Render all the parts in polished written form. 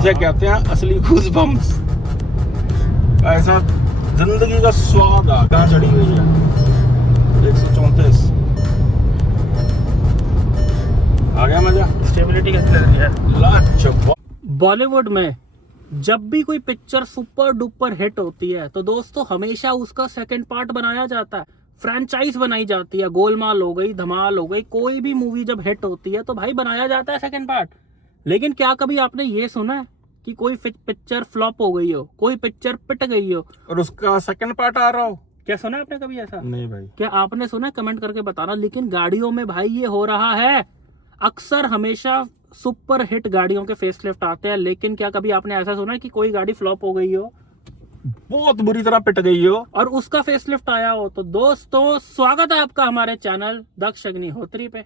इसे कहते हैं असली गूज़बम्प्स। ऐसा जिंदगी का स्वाद आ कहाँ चढ़ी हुई है 134। आ गया मजा। स्टेबिलिटी कैसे लग रही है? लाजवाब। बॉलीवुड में जब भी कोई पिक्चर सुपर डुपर हिट होती है तो दोस्तों हमेशा उसका सेकंड पार्ट बनाया जाता है, फ्रेंचाइज बनाई जाती है। गोलमाल हो गई, धमाल हो गई, कोई भी मूवी जब हिट होती है तो भाई बनाया जाता है सेकंड पार्ट। लेकिन क्या कभी आपने ये सुना है कि कोई पिक्चर फ्लॉप हो गई हो, कोई पिक्चर पिट गई हो और उसका सेकंड पार्ट आ रहा हो? क्या सुना है आपने कभी ऐसा? नहीं भाई। क्या आपने सुना? कमेंट करके बताना। लेकिन गाड़ियों में भाई ये हो रहा है अक्सर, हमेशा सुपर हिट गाड़ियों के फेसलिफ्ट आते हैं। लेकिन क्या कभी आपने ऐसा सुना है कि कोई गाड़ी फ्लॉप हो गई हो, बहुत बुरी तरह पिट गई हो और उसका फेसलिफ्ट आया हो? तो दोस्तों स्वागत है आपका हमारे चैनल दक्ष अग्निहोत्री पे।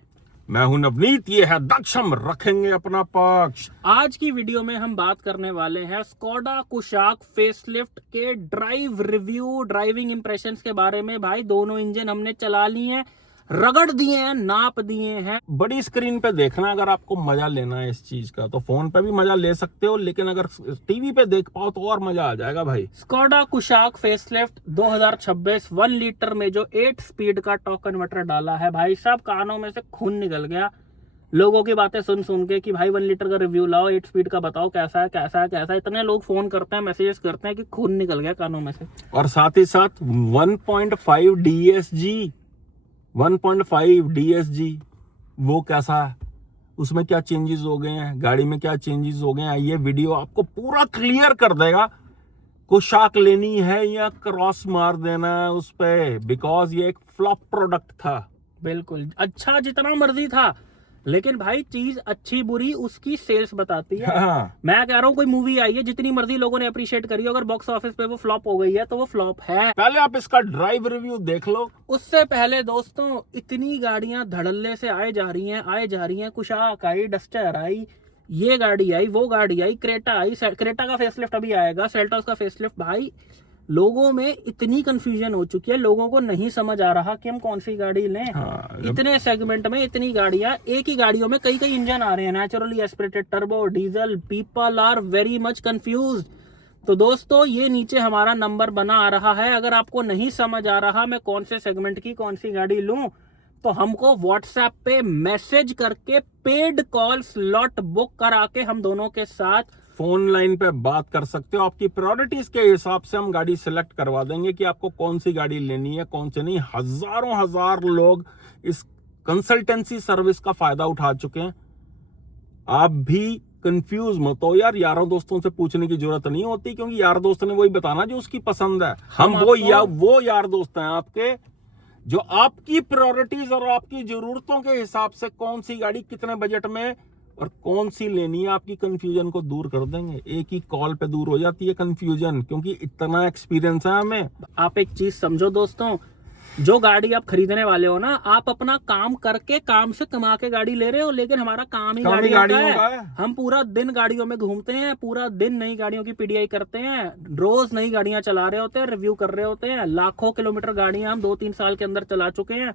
मैं हूं नवनीत, ये है दक्ष, हम रखेंगे अपना पक्ष। आज की वीडियो में हम बात करने वाले हैं स्कोडा कुशाक फेसलिफ्ट के ड्राइव रिव्यू, ड्राइविंग इंप्रेशंस के बारे में। भाई दोनों इंजन हमने चला लिए हैं, रगड़ दिए हैं, नाप दिए हैं। बड़ी स्क्रीन पे देखना, अगर आपको मजा लेना है इस चीज का तो फोन पे भी मजा ले सकते हो, लेकिन अगर टीवी पे देख पाओ तो और मजा आ जाएगा भाई। स्कोडा कुशाक फेसलिफ्ट 2026 1 लीटर में जो 8 स्पीड का टॉर्क कन्वर्टर डाला है, भाई साहब कानों में से खून निकल गया लोगों की बातें सुन सुन के कि भाई 1 लीटर का रिव्यू लाओ, 8 स्पीड का बताओ कैसा है कैसा है कैसा है। इतने लोग फोन करते हैं, मैसेजेस करते हैं कि खून निकल गया कानों में से। और साथ ही साथ 1.5 DSG 1.5 DSG वो कैसा है, उसमें क्या चेंजेस हो गए हैं, गाड़ी में क्या चेंजेस हो गए हैं, ये वीडियो आपको पूरा क्लियर कर देगा। कुशाक लेनी है या क्रॉस मार देना है उस पे, बिकॉज ये एक फ्लॉप प्रोडक्ट था। बिल्कुल अच्छा जितना मर्जी था, लेकिन भाई चीज अच्छी बुरी उसकी सेल्स बताती है। हाँ। मैं कह रहा हूँ कोई मूवी आई है, जितनी मर्जी लोगों ने अप्रिशिएट करी, अगर बॉक्स ऑफिस पे वो फ्लॉप हो गई है तो वो फ्लॉप है। पहले आप इसका ड्राइव रिव्यू देख लो। उससे पहले दोस्तों इतनी गाड़ियां धड़ल्ले से आए जा रही हैं। कुशाक आई, डस्टर आई, ये गाड़ी आई, वो गाड़ी आई, क्रेटा आई, क्रेटा का फेसलिफ्ट अभी आएगा, सेल्टॉस का फेसलिफ्ट। भाई लोगों में इतनी कंफ्यूजन हो चुकी है, लोगों को नहीं समझ आ रहा कि हम कौन सी गाड़ी लें। हाँ। इतने सेगमेंट में इतनी गाड़ियां, एक ही गाड़ियों में कई कई इंजन आ रहे हैं, naturally aspirated, turbo, diesel. People are very much confused. तो दोस्तों ये नीचे हमारा नंबर बना आ रहा है, अगर आपको नहीं समझ आ रहा मैं कौन से सेगमेंट की कौन सी गाड़ी लूं तो हमको व्हाट्सएप पे मैसेज करके पेड कॉल स्लॉट बुक करा के हम दोनों के साथ फोन लाइन पे बात कर सकते हो। आपकी प्रायोरिटीज के हिसाब से हम गाड़ी सिलेक्ट करवा देंगे कि आपको कौन सी गाड़ी लेनी है कौन सी नहीं। हजारों हजार लोग इस कंसल्टेंसी सर्विस का फायदा उठा चुके हैं। आप भी कंफ्यूज मत हो यार, यारों दोस्तों से पूछने की जरूरत नहीं होती, क्योंकि यार दोस्त ने वही बताना जो उसकी पसंद है। हम वो यार दोस्त हैं आपके जो आपकी प्रायोरिटीज और आपकी जरूरतों के हिसाब से कौन सी गाड़ी कितने बजट में और कौन सी लेनी है आपकी कंफ्यूजन को दूर कर देंगे। एक ही कॉल पे दूर हो जाती है कंफ्यूजन, क्योंकि इतना एक्सपीरियंस है हमें। आप एक चीज समझो दोस्तों, जो गाड़ी आप खरीदने वाले हो ना, आप अपना काम करके, काम से कमा के गाड़ी ले रहे हो, लेकिन हमारा काम ही गाड़ियों का है। हम पूरा दिन गाड़ियों में घूमते हैं, पूरा दिन नई गाड़ियों की पीडीआई करते हैं, रोज नई गाड़ियां चला रहे होते हैं, रिव्यू कर रहे होते हैं। लाखों किलोमीटर गाड़ियां हम 2-3 साल के अंदर चला चुके हैं,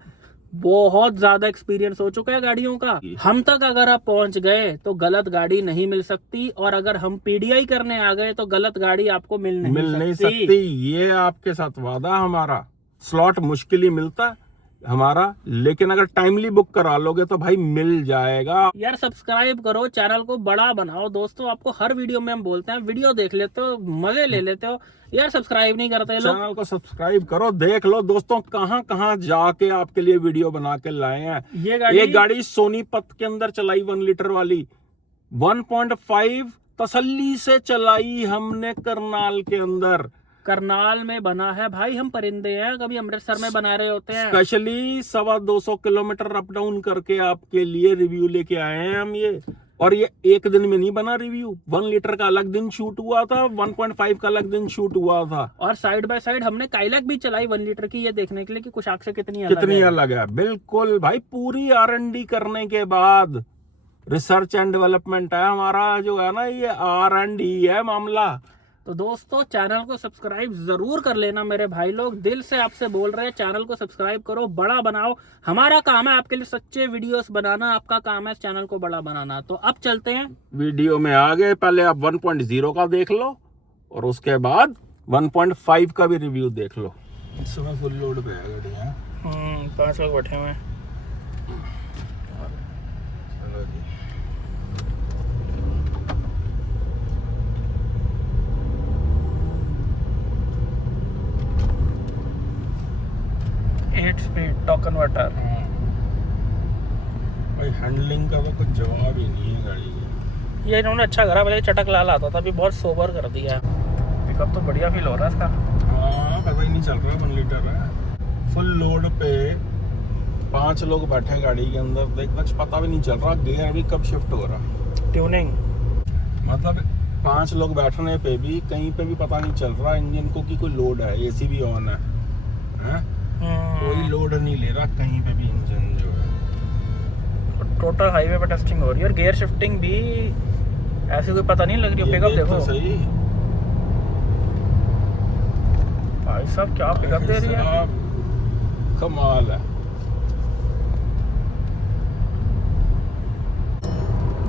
बहुत ज्यादा एक्सपीरियंस हो चुका है गाड़ियों का। हम तक अगर आप पहुंच गए तो गलत गाड़ी नहीं मिल सकती, और अगर हम पीडीआई करने आ गए तो गलत गाड़ी आपको मिल नहीं सकती। ये आपके साथ वादा हमारा। स्लॉट मुश्किल ही मिलता हमारा, लेकिन अगर टाइमली बुक करा लोगे तो भाई मिल जाएगा। यार सब्सक्राइब करो, चैनल को बड़ा बनाओ दोस्तों। आपको हर वीडियो में हम बोलते हैं, वीडियो देख लेते हो, मजे ले लेते हो, यार सब्सक्राइब नहीं करते लोग। चैनल को सब्सक्राइब करो, देख लो दोस्तों कहां कहां जाके आपके लिए वीडियो बना के लाए हैं। ये गाड़ी सोनीपत के अंदर चलाई 1 लीटर वाली, 1.5 तसल्ली से चलाई हमने करनाल के अंदर। करनाल में बना है भाई, हम परिंदे हैं, कभी अमृतसर में बना रहे होते हैं। स्पेशली 250 किलोमीटर अप डाउन करके आपके लिए रिव्यू लेके आए हैं हम ये। और ये एक दिन में नहीं बना रिव्यू, 1 लीटर का अलग दिन शूट हुआ था, 1.5 का अलग दिन शूट हुआ था। और साइड बाय साइड हमने काइलैक भी चलाई 1 लीटर की, ये देखने के लिए कि कुशाक से कितनी अलग है। बिल्कुल भाई, पूरी R&D करने के बाद, रिसर्च एंड डेवलपमेंट है हमारा जो है ना, ये R&D है मामला। तो दोस्तों चैनल को सब्सक्राइब जरूर कर लेना मेरे भाई लोग, दिल से आपसे बोल रहे हैं चैनल को सब्सक्राइब करो, बड़ा बनाओ। हमारा काम है आपके लिए सच्चे वीडियोस बनाना, आपका काम है चैनल को बड़ा बनाना। तो अब चलते हैं वीडियो में आगे, पहले आप 1.0 का देख लो और उसके बाद 1.5 का भी रिव्यू देख लो। इस समय फुल लोड पे है गाड़ी है। 5 लोग बैठे हुए हैं। चलो जी। Speed talk converter. भाई हैंडलिंग का तो कुछ जवाब ही नहीं है गाड़ी का। ये इन्होंने अच्छा करा, पहले चटक लाल आता था, अभी बहुत सोबर कर दिया है। पिकअप तो बढ़िया फील हो रहा है इसका। हाँ, पता ही नहीं चल रहा 1 लीटर है। फुल लोड पे 5 लोग बैठे गाड़ी के अंदर, देख कुछ पता भी नहीं चल रहा गियर भी कब शिफ्ट हो रहा। ट्यूनिंग मतलब 5 लोग बैठने पे भी कहीं पे भी पता नहीं चल रहा इंजन को कि कोई लोड है। एसी भी ऑन है, हैं? कोई लोड नहीं ले रहा कहीं पे भी इंजन जो है। टोटल हाईवे पे टेस्टिंग हो रही है और गियर शिफ्टिंग भी ऐसे कोई पता नहीं लग रही है। पिकअप देखो सही भाई साहब, क्या पिकअप दे रही है, कमाल है।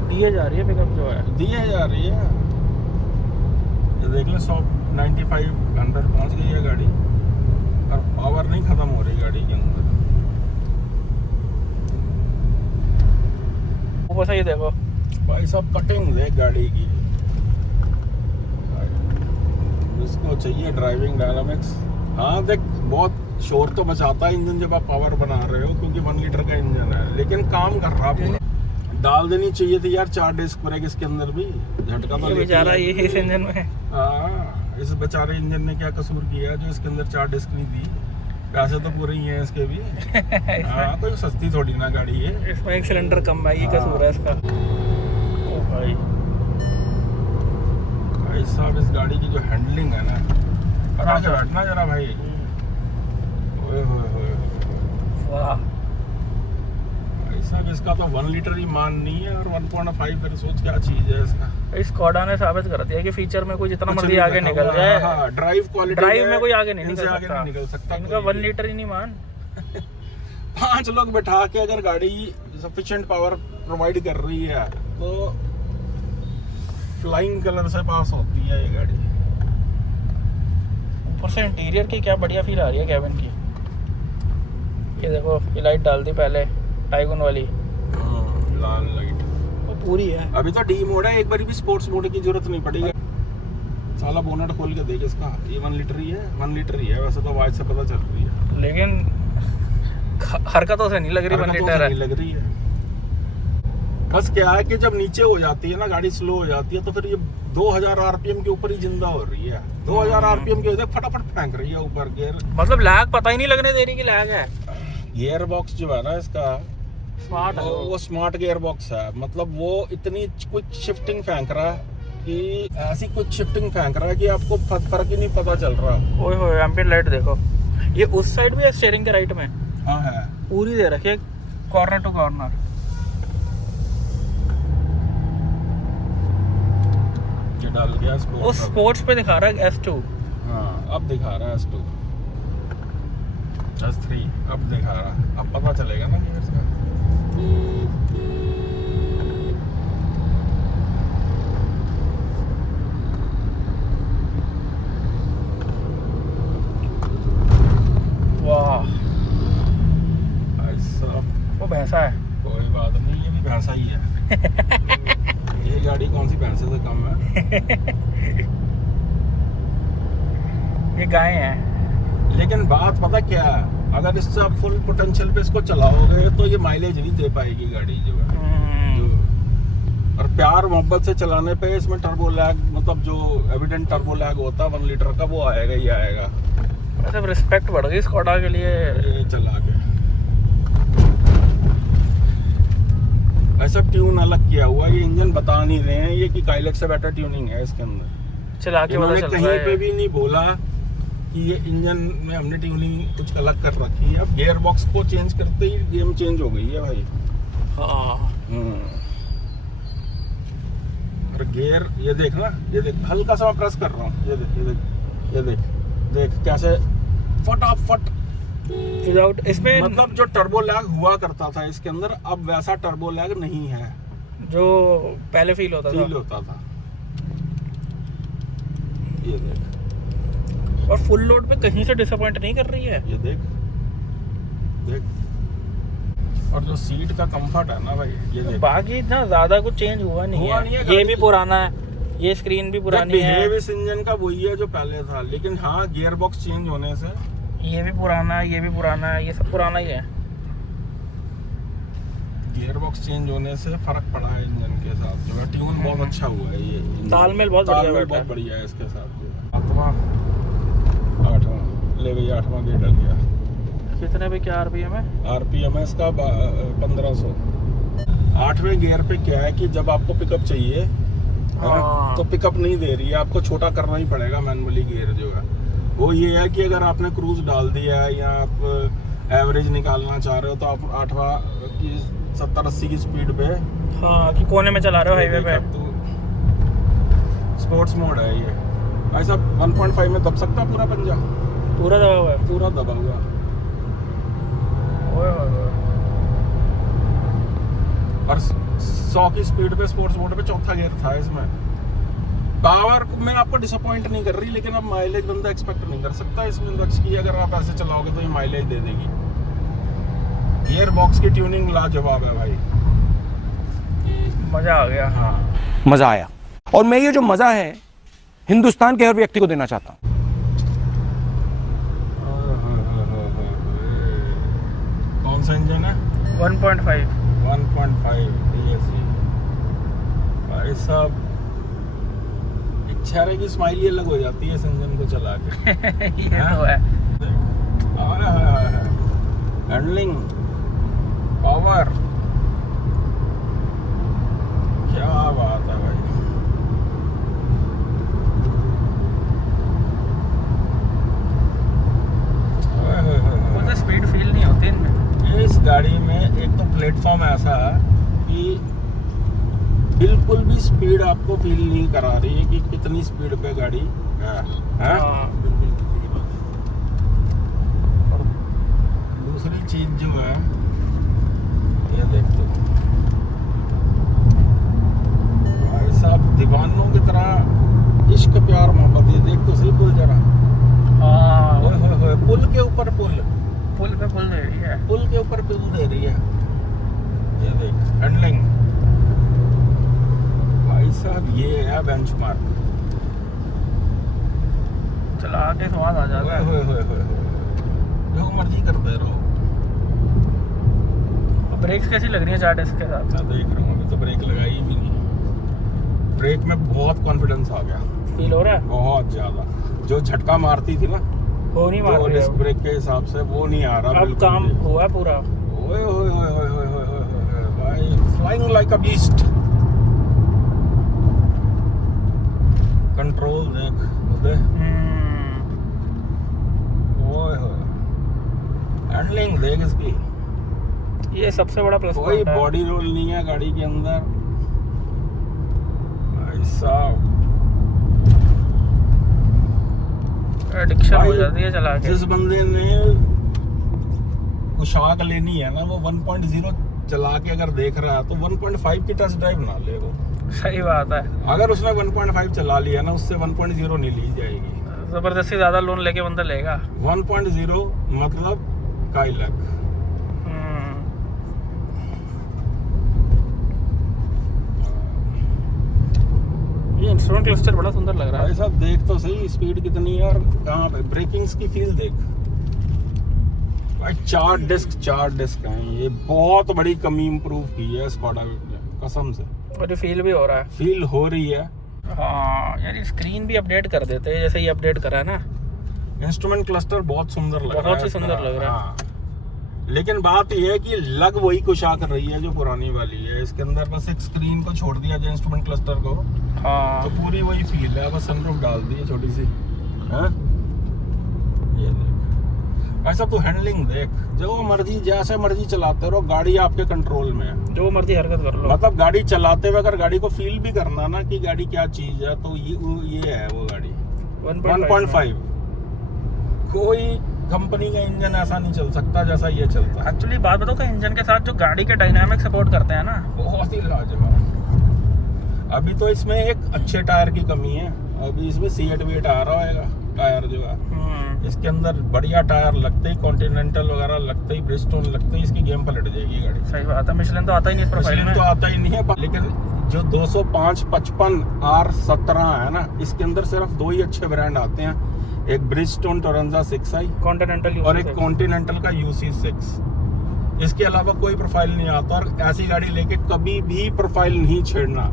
दिए जा रही है पिकअप जो है, दिए जा रही है। ये देख लो 95-100 पहुंच गई है गाड़ी और पावर नहीं खत्म हो रही गाड़ी के अंदर। वो सही देखो भाई सब कटिंग है गाड़ी की। इसको चाहिए ड्राइविंग डायनामिक्स। हाँ देख, बहुत शोर तो मचाता है इंजन जब आप पावर बना रहे हो, क्योंकि 1 लीटर का इंजन है, लेकिन काम कर रहा है। डाल देनी चाहिए थी यार 4 डिस्क ब्रेक इसके अंदर भी, झटका तो बेचारा ये इस इंजन में। हाँ, इस बेचारे इंजन ने क्या कसूर किया जो इसके अंदर 4 डिस्क नहीं दी। पैसे तो पूरे ही हैं इसके भी। हाँ, कोई सस्ती थोड़ी ना गाड़ी है। इसमें एक सिलेंडर कम है, ये कसूर है इसका। ओ भाई भाई साहब, इस गाड़ी की जो हैंडलिंग है ना, पता के बैठना जरा भाई। ओए होए होए, वाह भाई साहब, इसका तो 1 लीटर ही मान नहीं है और 1.5 फिर सोच क्या चीज है इसका। इस स्कोडा ने साबित कर दिया कि फीचर में कोई जितना मर्जी आगे निकल जाए, हाँ, ड्राइव क्वालिटी ड्राइव में कोई आगे नहीं निकल सकता। इनका 1 लीटर ही नहीं मान। 5 लोग बैठा के अगर गाड़ी सफिशिएंट पावर प्रोवाइड कर रही है तो फ्लाइंग कलर से पास होती है ये गाड़ी। ऊपर से इंटीरियर की क्या बढ़िया फील आ रही है कैबिन की। ये देखो, ये लाइट डाल दी पहले टाइगन वाली, लाल लाइट वो पूरी है। अभी तो डी मोड है, एक बार भी स्पोर्ट्स मोड की जरूरत नहीं पड़ेगी। साला बोनट खोल के देख इसका, ये 1 लीटर ही है। 1 लीटर ही है वैसे तो, आवाज से पता चल रही है, लेकिन हरकतों से नहीं लग रही 1 लीटर है। लग रही है। बस क्या है कि जब नीचे हो जाती है ना गाड़ी, स्लो हो जाती है, तो फिर ये 2000 आरपीएम के ऊपर ही जिंदा हो रही है। 2000 आरपीएम के फटाफट फेंक रही है ऊपर गियर। मतलब लैग पता ही नहीं लगने दे रही कि लैग है। गियर बॉक्स जो है ना इसका स्मार्ट है, वो स्मार्ट गियर बॉक्स है। मतलब वो इतनी क्विक शिफ्टिंग फेंक रहा है कि ऐसी क्विक शिफ्टिंग फेंक रहा है कि आपको फर्क ही नहीं पता चल रहा। ओए होए, एम्बिएंट लाइट देखो, ये उस साइड भी है स्टीयरिंग के राइट में। हाँ है, पूरी दे रखी है कॉर्नर टू कॉर्नर। ये डाल गया उस स्पोर्ट्स पे दिखा रहा है S2। हाँ, अब दिखा रहा है S2, S3 अब दिखा रहा है। अब पता चलेगा ना गियर्स का। वाह ऐसा वो भैंसा है। कोई बात नहीं, ये भी भैंसा ही है। ये गाड़ी कौन सी भैंसे से कम है? ये गाय है। लेकिन बात पता क्या है, अगर इससे आप फुल पोटेंशियल पे इसको चलाओगे तो ये माइलेज नहीं दे पाएगी गाड़ी जो है। और प्यार मोहब्बत से चलाने पे इसमें टर्बो लैग, मतलब जो एविडेंट टर्बो लैग होता है 1 लीटर का, वो आएगा ही आएगा। मतलब रिस्पेक्ट बढ़ गई स्कोडा के लिए ये चला के। ऐसा ट्यून अलग किया हुआ है, ये इंजन बता नहीं रहे हैं ये कि काइलेट से बेटर ट्यूनिंग है इसके अंदर। चला के इन्होंने कहीं पे भी नहीं बोला कि ये इंजन में हमने ट्यूनिंग कुछ अलग कर रखी है। अब गियर बॉक्स को चेंज करते ही गेम चेंज हो गई है भाई। हाँ और गियर ये देख ना, ये देख हल्का सा मैं प्रेस कर रहा हूँ, ये देख ये देख ये देख देख कैसे फटाफट विदाउट इसमें मतलब जो टर्बो लैग हुआ करता था इसके अंदर, अब वैसा टर्बो लैग नहीं है जो पहले फील होता था। ये देख, और फुल लोड पे कहीं से डिसअपॉइंट नहीं कर रही है। ये देख देख, और जो सीट का कंफर्ट है ना भाई, ये देख बाकी इतना ज्यादा कुछ चेंज हुआ नहीं है। ये भी पुराना है, ये स्क्रीन भी पुरानी है। इस इंजन का वही है जो पहले था, लेकिन हाँ गियर बॉक्स चेंज होने से ये भी पुराना है, ये भी पुराना है, ये सब पुराना ही है। गियर बॉक्स चेंज होने से फर्क पड़ा है इंजन के साथ, जो है ट्यून बहुत अच्छा हुआ है। ये तालमेल बहुत बढ़िया है इसके साथ। आठवां ले भैया, 8वां गियर डल गया। कितने पे क्या आरपीएम है? आरपीएम है इसका 1500। 8वें गियर पे क्या है कि जब आपको पिकअप चाहिए तो पिकअप नहीं दे रही है, आपको छोटा करना ही पड़ेगा मैनुअली गियर जो है। वो ये है कि अगर आपने क्रूज डाल दिया है या आप एवरेज निकालना चाह रहे हो तो आप 8वां की 70-80 की स्पीड पे कि कोने में चला रहे हो हाईवे पे, स्पोर्ट्स मोड है ये। ऐसा 1.5 में दब सकता पूरा पंजा, पूरा दबा हुआ है, पूरा दबा हुआ। और 100 की स्पीड पे स्पोर्ट्स मोड पे चौथा गियर था इसमें। पावर में आपको डिसअपॉइंट नहीं कर रही, लेकिन अब माइलेज बंदा एक्सपेक्ट नहीं कर सकता इसमें की अगर आप ऐसे चलाओगे तो ये माइलेज दे देगी। गियर बॉक्स की ट्यूनिंग लाजवाब है भाई, मजा आ गया। हाँ मजा आया, और मैं ये जो मजा है हिंदुस्तान के हर व्यक्ति को देना चाहता हूँ। कौन सा इंजन है? 1.5 DSG भाई साहब, एक चेहरे की स्माइल ही अलग हो जाती है इस इंजन को चला के। ये तो है। हैंडलिंग पावर, क्या बात है भाई। मुझे स्पीड फील नहीं होती इनमें। इस गाड़ी में एक तो प्लेटफॉर्म ऐसा है कि बिल्कुल भी स्पीड आपको फील नहीं करा रही है कि कितनी स्पीड पे गाड़ी है। और दूसरी चीज जो है ये देख लो भाई साहब, दीवानों की तरह इश्क प्यार मोहब्बत। ये देख तो सही पुल जरा, पुल के ऊपर पुल पे पुल दे रही है, पुल के ऊपर पुल दे रही है। ये देख हैंडलिंग भाई साहब, ये है बेंचमार्क। चला के स्वाद आ जाता है। जो मर्जी करते रहो। ब्रेक्स कैसी लग रही है 4 डिस्क के साथ? मैं देख रहा हूँ, अभी तो ब्रेक लगाई भी नहीं। ब्रेक में बहुत कॉन्फिडेंस आ गया, फील हो रहा है बहुत ज्यादा। जो झटका मारती थी ना वो नहीं मार रही डिस्क ब्रेक के हिसाब से, वो नहीं आ रहा। अब काम हुआ पूरा। ओए होए होए होए होए होए होए भाई, flying like a beast. Control देख उधर, ओए होए, हैंडलिंग देख इसकी। ये सबसे बड़ा प्लस कोई बॉडी रोल नहीं है गाड़ी के अंदर भाई साहब। एडिक्शन हो जाती है चला के। जिस बंदे ने कुशाक लेनी है ना, वो 1.0 चला के अगर देख रहा है तो 1.5 की टेस्ट ड्राइव ना ले वो। सही बात है। अगर उसने 1.5 चला लिया ना, उससे 1.0 नहीं ली जाएगी। जबरदस्ती ज्यादा लोन लेके बंदा लेगा। 1.0 मतलब काइलक। ये इंस्ट्रूमेंट क्लस्टर बड़ा सुंदर लग रहा है। ऐसा देख तो सही स्पीड कितनी है और कहाँ पे ब्रेकिंग्स की फील देख भाई। 4 डिस्क हैं, ये बहुत बड़ी कमी इम्प्रूव की है स्कोडा ने कसम से। और फील भी हो रहा है, फील हो रही है। हाँ यार, स्क्रीन भी अपडेट कर देते हैं जैसे ये अपडेट करा है ना। इंस्ट्रूमेंट क्लस्टर बहुत सुंदर लग रहा है, बहुत ही सुंदर लग रहा है। हाँ। लेकिन बात यह है कि लग वही कुशाक रही है जो पुरानी वाली है। इसके अंदर बस एक स्क्रीन को छोड़ दिया जाए इंस्ट्रूमेंट क्लस्टर को, हाँ, तो पूरी वही फील है। बस सनरूफ डाल दी है छोटी सी। हाँ? ये देख भाई साहब तू हैंडलिंग देख, जो मर्जी जैसे मर्जी चलाते रहो, गाड़ी आपके कंट्रोल में है। जो मर्जी हरकत कर लो। मतलब गाड़ी चलाते हुए अगर गाड़ी को फील भी करना ना कि गाड़ी क्या चीज है, तो ये है वो गाड़ी 1.5। कोई कंपनी का इंजन ऐसा नहीं चल सकता जैसा ये चलता है। एक्चुअली बात बताओ कि इंजन के साथ जो गाड़ी के डायनामिक सपोर्ट करते हैं ना, बहुत ही लाजवाब। अभी तो इसमें एक अच्छे टायर की कमी है, अभी इसमें सीएट वेट आ रहा है टायर जो है, इसके अंदर बढ़िया टायर लगते ही, कॉन्टिनेंटल वगैरह लगते ही, ब्रिजस्टोन लगते ही इसकी गेम पलट जाएगी गाड़ी। सही बात है, मिशेलिन तो आता ही नहीं इस प्रोफाइल में। तो आता ही नहीं है, लेकिन जो 205/55 R17 है ना, इसके अंदर सिर्फ दो ही अच्छे ब्रांड आते हैं, एक ब्रिजस्टोन टोरेंजा 6i कॉन्टिनेंटल और एक कॉन्टिनेंटल का UC6। इसके अलावा कोई प्रोफाइल नहीं आता, और ऐसी गाड़ी लेके कभी भी प्रोफाइल नहीं छेड़ना।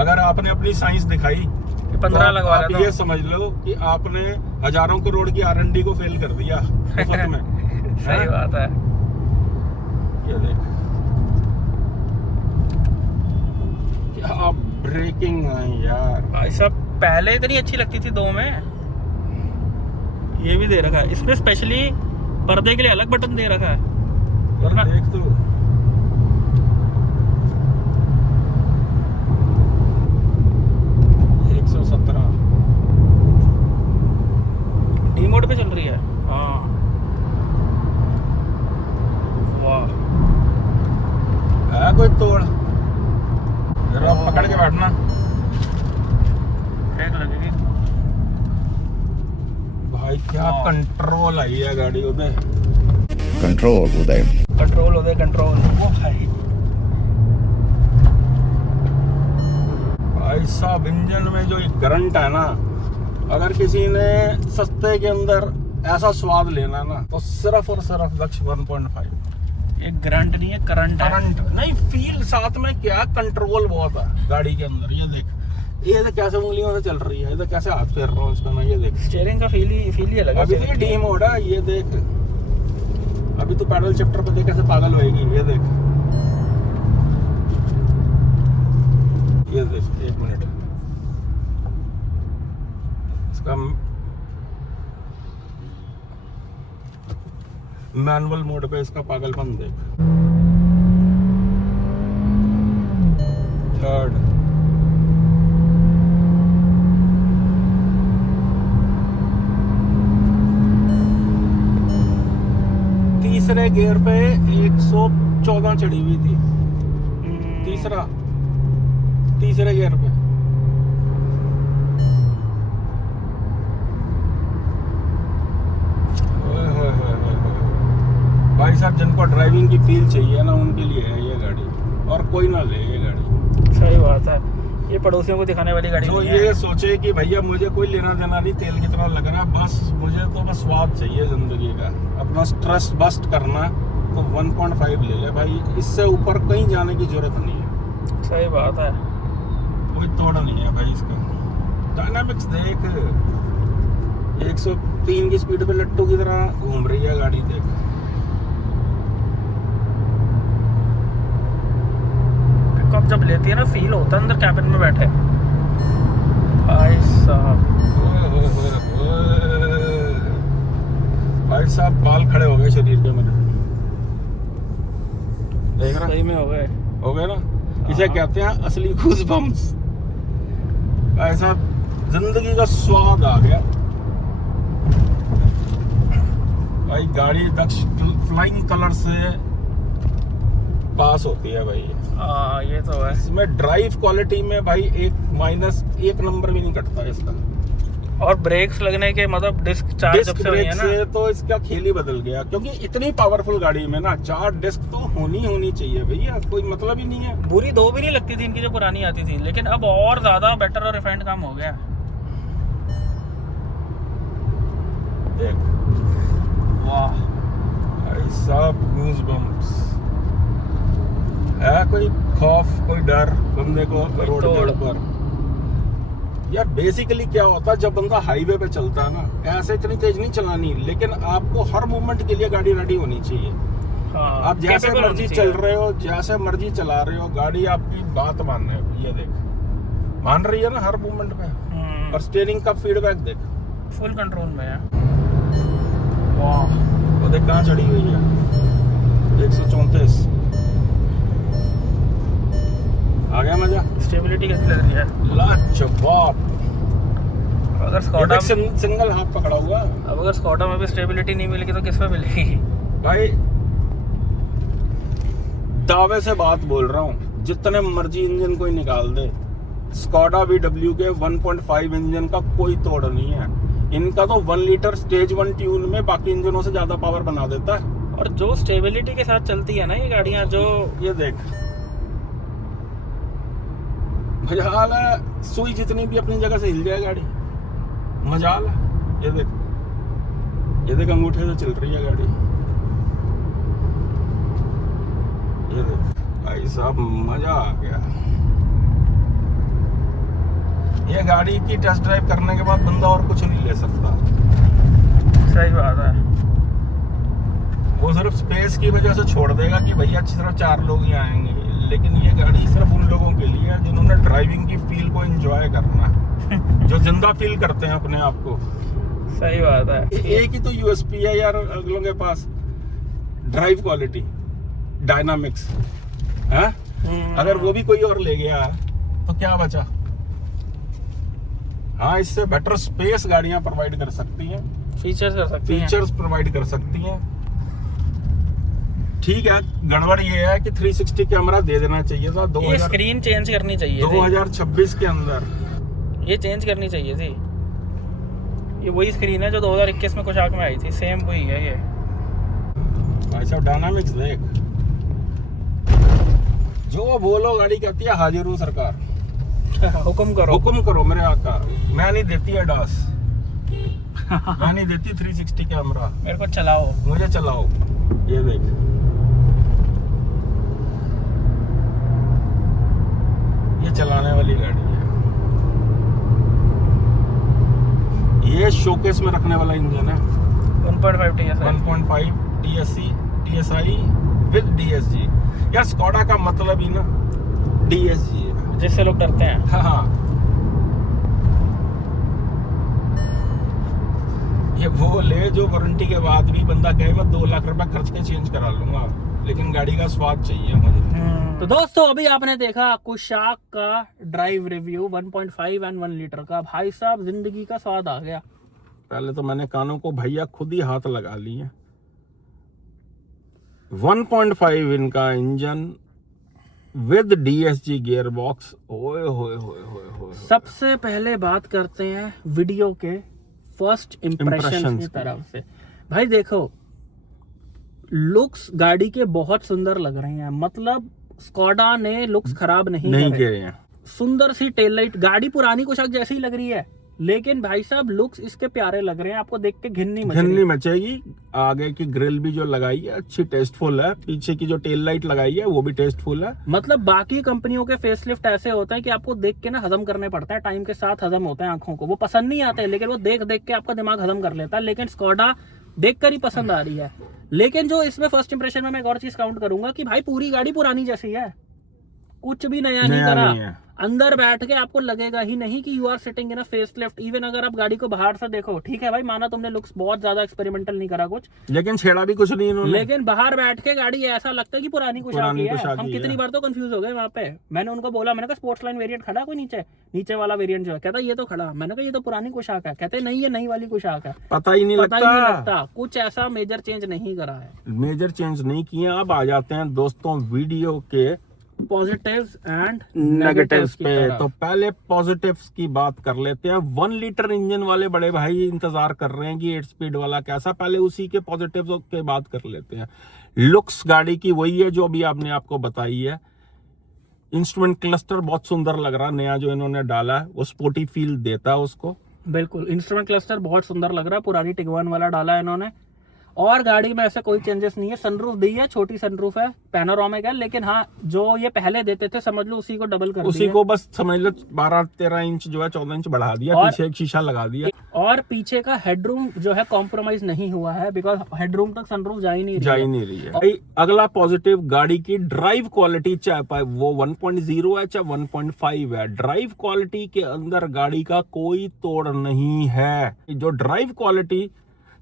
अगर आपने अपनी साइंस दिखाई 15 तो लगवा आप लेता ये हूं। समझ लो कि आपने हजारों करोड़ की R&D को फेल कर दिया मुफ्त में। सही बात है। ये देख क्या ब्रेकिंग है यार। भाई साहब पहले इतनी अच्छी लगती थी 2 में, ये भी दे रखा है इसमें, स्पेशली पर्दे के लिए अलग बटन दे रखा है। वरना देख तो 117 डी मोड पे चल रही है। हाँ वाह, है कोई तोड़। जरा पकड़ के बैठना, ब्रेक लगेगी भाई क्या कंट्रोल आई है गाड़ी उधर। कंट्रोल उदय। कंट्रोल हो गए, कंट्रोल। वो भाई भाई साहब इंजन में जो करंट है ना, अगर किसी ने सस्ते के अंदर ऐसा स्वाद लेना ना, तो सिर्फ और सिर्फ दक्ष 1.5। ये ग्रंट नहीं है, करंट है। करंट नहीं, फील साथ में क्या, कंट्रोल बहुत है गाड़ी के अंदर। ये देख, ये देख कैसे उंगलियों से चल रही है, ये देख कैसे हाथ फेर रहा हूँ इसका मैं, ये देख स्टीयरिंग का फील ही अलग है। अभी तो ये डी मोड है, ये देख अभी तो पैडल शिफ्टर पे देख कैसे पागल होएगी। ये देख, ये देख, एक मिनट, इसका मैनुअल मोड पे इसका पागलपन देख। थर्ड, तीसरे गियर पे 114 चढ़ी हुई थी। तीसरे गियर पे भाई साहब जिनको ड्राइविंग की फील चाहिए ना, उनके लिए है ये गाड़ी, और कोई ना ले ये गाड़ी। सही बात है, ये पड़ोसियों को दिखाने वाली गाड़ी जो नहीं ये है। सोचे कि भैया मुझे कोई लेना देना नहीं, तेल कितना लग रहा है, बस मुझे तो बस स्वाद चाहिए जिंदगी का, अपना स्ट्रेस बस्ट करना, तो 1.5 ले ले भाई, इससे ऊपर कहीं जाने की जरूरत नहीं है। सही बात है। कोई तोड़ नहीं है भाई इसका। डायनामिक्स देख, 103 की स्पीड पे लट्टू की तरह घूम रही है गाड़ी, देख। पिकअप जब लेती है ना, फील होता है अंदर कैबिन में बैठे। भाई साहब, भाई साहब बाल खड़े हो गए शरीर के मेरे, देख रहा, सही में हो गए ना। इसे कहते हैं असली गूज़बम्प्स। भाई साहब जिंदगी का स्वाद आ गया भाई। गाड़ी दक्ष फ्लाइंग कलर से पास होती है भाई। हाँ ये तो है। इसमें ड्राइव क्वालिटी में भाई एक नंबर भी नहीं कटता इसका। और ब्रेक्स लगने के मतलब डिस्क 4 जब से हुई है ना, से तो इसका खेल ही बदल गया, क्योंकि इतनी पावरफुल गाड़ी में ना 4 डिस्क तो होनी चाहिए भैया, कोई मतलब ही नहीं है। बुरी 2 भी नहीं लगती थी इनकी जो पुरानी आती थी, लेकिन अब और ज्यादा बेटर और रिफाइंड काम हो गया। देख वाह भाई साहब गूज़बम्प्स। है कोई खौफ, कोई डर बंदे को रोड के ऊपर? यार बेसिकली क्या होता है, जब बंदा हाईवे पे चलता है ना, ऐसे इतनी तेज नहीं चलानी, लेकिन आपको हर मूवमेंट के लिए गाड़ी रेडी होनी चाहिए। हाँ, आप जैसे capable मर्जी होनी चल चाहिए। रहे हो, जैसे मर्जी चला रहे हो, गाड़ी आपकी बात मान रही है। ये देख, मान रही है ना हर मूवमेंट पे। और स्टीयरिंग का फीडबैक देख, फुल कंट्रोल में है। वाह, कहाँ चढ़ी हुई है? 134। आ गया मजा? स्टेबिलिटी कैसी लग रही है? लाजवाब। अगर स्कॉडा सिंगल हाथ पकड़ा हुआ। अब अगर स्कॉडा में भी स्टेबिलिटी नहीं मिलेगी तो किस में मिलेगी? भाई दावे से बात बोल रहा हूँ, जितने मर्जी इंजन कोई निकाल दे, स्कॉडा VW के 1.5 इंजन का कोई तोड़ नहीं है। इनका तो 1 लीटर स्टेज 1 ट्यून में बाकी इंजनों से ज्यादा पावर बना देता है। और जो स्टेबिलिटी के साथ चलती है ना ये गाड़ियां, जो ये देख मजाल है, सुई जितनी भी अपनी जगह से हिल जाए गाड़ी, मजाल है। ये देख अंगूठे से चल रही है गाड़ी। ये देख भाई साहब, मजा आ गया। ये गाड़ी की टेस्ट ड्राइव करने के बाद बंदा और कुछ नहीं ले सकता। सही बात है। वो सिर्फ स्पेस की वजह से छोड़ देगा कि भैया सिर्फ 4 लोग ही आएंगे, लेकिन ये गाड़ी सिर्फ उन लोगों के लिए है जिन्होंने ड्राइविंग की फील को एंजॉय करना है, जो जिंदा फील करते हैं अपने आप को। सही बात है। एक ही तो यूएसपी है यार अगलों के पास, ड्राइव क्वालिटी, डायनामिक्स है। अगर वो भी कोई और ले गया तो क्या बचा? हाँ, इससे बेटर स्पेस गाड़ियां प्रोवाइड कर सकती हैं, फीचर्स कर सकती हैं, फीचर्स प्रोवाइड कर सकती हैं। ठीक है, गड़बड़ ये है कि 360 कैमरा दे देना चाहिए था। ये स्क्रीन चेंज करनी चाहिए 2026 के अंदर ये चेंज करनी चाहिए थी। ये वही स्क्रीन है जो 2021 में कुशाक में आई थी, सेम वही है ये। भाई साहब डायनामिक्स देख, जो बोलो गाड़ी कहती है हाजिर हूँ सरकार। हुक्म करो, हुक्म करो मेरे आका। मैं नहीं देती एडास, मैं नहीं देती 360 कैमरा, मेरे को चलाओ, मुझे चलाओ। ये देख, ये चलाने वाली गाड़ी है। ये शोकेस में रखने वाला इंजन है। 1.5 TSI 1.5 TSI विद DSG। यार स्कॉडा का मतलब ही ना DSG है, जिससे लोग डरते हैं। हाँ। ये वो ले जो वारंटी के बाद भी बंदा कहे मैं 2 लाख रुपए खर्च के चेंज करा लूंगा, लेकिन गाड़ी का स्वाद चाहिए मुझे। तो दोस्तों अभी आपने देखा कुशाक का ड्राइव रिव्यू 1.5 एंड 1 लीटर का। भाई साहब जिंदगी का स्वाद आ गया। पहले तो मैंने कानों को भैया खुद ही हाथ लगा लिए। 1.5 इनका engine with DSG gear box. ओए होए होए होए होए। सबसे पहले बात करते हैं वीडियो के फर्स्ट इम्प्रेशन की तरफ से। भाई देखो, लुक्स गाड़ी के बहुत सुंदर लग रहे हैं, मतलब स्कॉडा ने लुक्स खराब नहीं किए हैं। सुंदर सी टेल लाइट, गाड़ी पुरानी कुशाक जैसी ही लग रही है, लेकिन भाई साहब लुक्स इसके प्यारे लग रहे हैं। आपको देख के घिन्नी मचेगी। आगे की ग्रिल भी जो लगाई है अच्छी टेस्टफुल है, पीछे की जो टेल लाइट लगाई है वो भी टेस्टफुल है। मतलब बाकी कंपनियों के फेसलिफ्ट ऐसे होते हैं कि आपको देख के ना हजम करने पड़ता है, टाइम के साथ हजम होते हैं आंखों को, वो पसंद नहीं आते, लेकिन वो देख देख के आपका दिमाग हजम कर लेता है। लेकिन स्कॉडा देख कर ही पसंद आ रही है। लेकिन जो इसमें फर्स्ट इंप्रेशन में मैं एक और चीज काउंट करूंगा कि भाई पूरी गाड़ी पुरानी जैसी है, कुछ भी नया नहीं करा। अंदर बैठ के आपको लगेगा ही नहीं कि you are sitting in a facelift. Even अगर आप गाड़ी को बाहर से देखो, ठीक है भाई माना तुमने लुक्स बहुत ज्यादा एक्सपेरिमेंटल नहीं करा कुछ, लेकिन छेड़ा भी कुछ नहीं इन्होंने। लेकिन बाहर बैठ के गाड़ी ऐसा लगता है कि पुरानी कुशाक है। हम कितनी बार तो कंफ्यूज हो गए वहां पे। मैंने उनको बोला, मैंने कहा स्पोर्ट्स लाइन वेरिएंट खड़ा कोई नीचे वाला वेरिएंट जो है, कहता ये तो खड़ा। मैंने कहा ये तो पुरानी कुशाक है, कहते नहीं ये नई वाली कुशाक है। पता ही नहीं लगता। कुछ ऐसा मेजर चेंज नहीं करा है, मेजर चेंज नहीं किए। अब आ जाते हैं दोस्तों वीडियो के पॉजिटिव्स एंड नेगेटिव्स पे। तो पहले पॉजिटिव्स की बात कर लेते हैं। 1 लीटर इंजन वाले बड़े भाई इंतजार कर रहे हैं कि 8 स्पीड वाला कैसा, पहले उसी के पॉजिटिव्स के बात कर लेते हैं। लुक्स गाड़ी की वही है जो अभी आपने आपको बताई है। इंस्ट्रूमेंट क्लस्टर बहुत सुंदर लग रहा है, नया जो इन्होंने डाला है वो स्पोर्टी फील देता है उसको। बिल्कुल, इंस्ट्रूमेंट क्लस्टर बहुत सुंदर लग रहा है, पुरानी टिगवान वाला डाला है इन्होंने। और गाड़ी में ऐसा कोई चेंजेस नहीं है। सनरूफ दी है, छोटी सनरूफ है, पैनोरामिक है, लेकिन हाँ जो ये पहले देते थे समझ लो उसी को डबल कर उसी को बस समझ लो 12-13 इंच जो है 14 इंच बढ़ा दिया, पीछे एक शीशा लगा दिया। और पीछे का हेडरूम जो है कॉम्प्रोमाइज नहीं हुआ है, बिकॉज हेडरूम तक सनरूफ जा ही नहीं रही है। अगला पॉजिटिव गाड़ी की ड्राइव क्वालिटी, चाहे वो 1.0 है चाहे 1.5 है, ड्राइव क्वालिटी के अंदर गाड़ी का कोई तोड़ नहीं है। जो ड्राइव क्वालिटी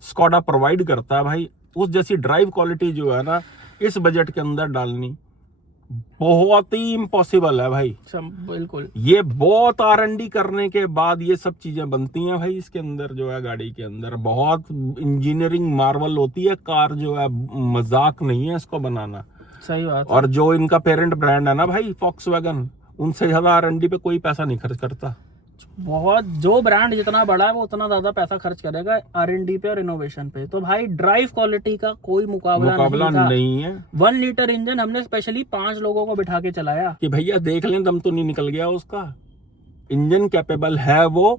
स्कॉडा प्रोवाइड करता है भाई, उस जैसी ड्राइव क्वालिटी जो है ना इस बजट के अंदर डालनी बहुत ही इम्पॉसिबल है भाई। बिल्कुल। ये बहुत R&D करने के बाद ये सब चीजें बनती हैं भाई। इसके अंदर जो है गाड़ी के अंदर बहुत इंजीनियरिंग मार्वल होती है। कार जो है मजाक नहीं है इसको बनाना। सही बात। और जो इनका पेरेंट ब्रांड है ना भाई फॉक्सवैगन, उनसे ज्यादा R&D पे कोई पैसा नहीं खर्च करता। बहुत, जो ब्रांड जितना बड़ा है वो उतना ज्यादा पैसा खर्च करेगा R&D पे और इनोवेशन पे। तो भाई ड्राइव क्वालिटी का कोई मुकाबला नहीं है। 1 लीटर इंजन हमने स्पेशली 5 लोगों को बिठा के चलाया कि भैया देख लें दम तो नहीं निकल गया उसका। इंजन कैपेबल है वो,